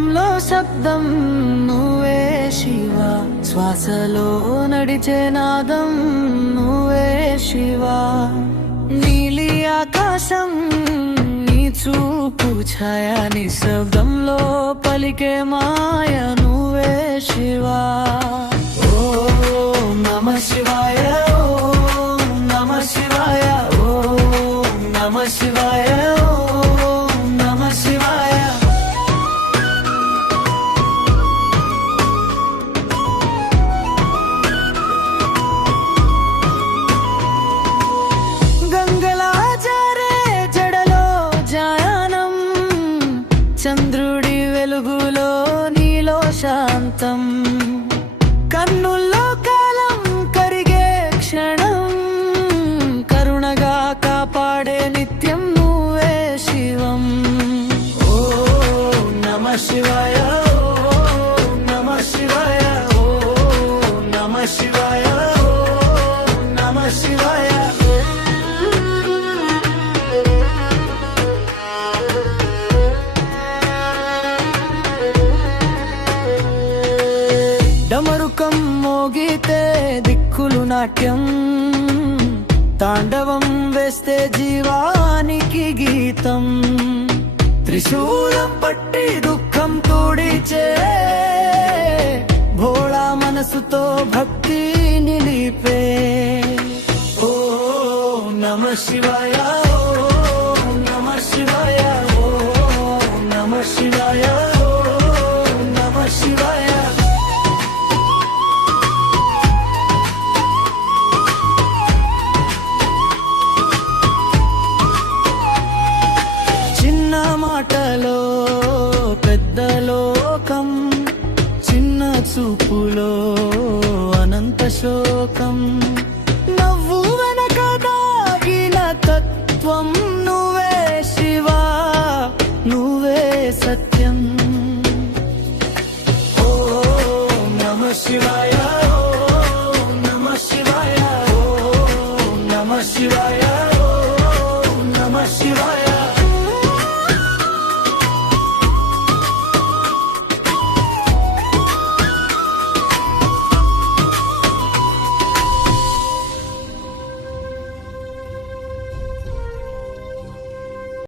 నాదంలో శబ్దం నువ్వే శివ, శ్వాసలో నడిచే నాదం నువ్వే శివ. నీలి ఆకాశం నీ చూపు ఛాయ, నిశ్శబ్దంలో పలికే మాయ నువ్వే శివ. ఓం నమః శివాయ, ఓం నమః శివాయ, ఓం నమః శివాయ, ఓం నమః శివాయ. గంగలా జారే జడలో జాయానం, చంద్రుడి వెలుగులో నీలో శాంతం. కన్నుల్లో కాలం కరిగే క్షణం, కరుణగా కాపాడే నిత్యం నువ్వే శివం. ఓం నమః శివాయ, ఓం నమః శివాయ, ఓం నమః శివాయ, ఓం నమః శివాయ. డమరుకం మోగితే దిక్కులు నాట్యం, తాండవం వేస్తే జీవానికి గీతం. త్రిశూలం పట్టి దుఃఖం తోడిచే భోళా మనసుతో భక్తి నిలిపే. ఓం నమః శివాయ, ఓం నమః శివాయ, ఓం నమః శివాయ, ఓం నమః శివాయ. చిన్న మాటలో పెద్ద లోకం, చిన్న చూపులో అనంత శోకం. నవ్వు వెనక దాగిన తత్వం నువ్వే శివా, నువ్వే సత్యం. ఓం నమః శివాయ, ఓం నమః శివాయ, ఓం నమః శివాయ.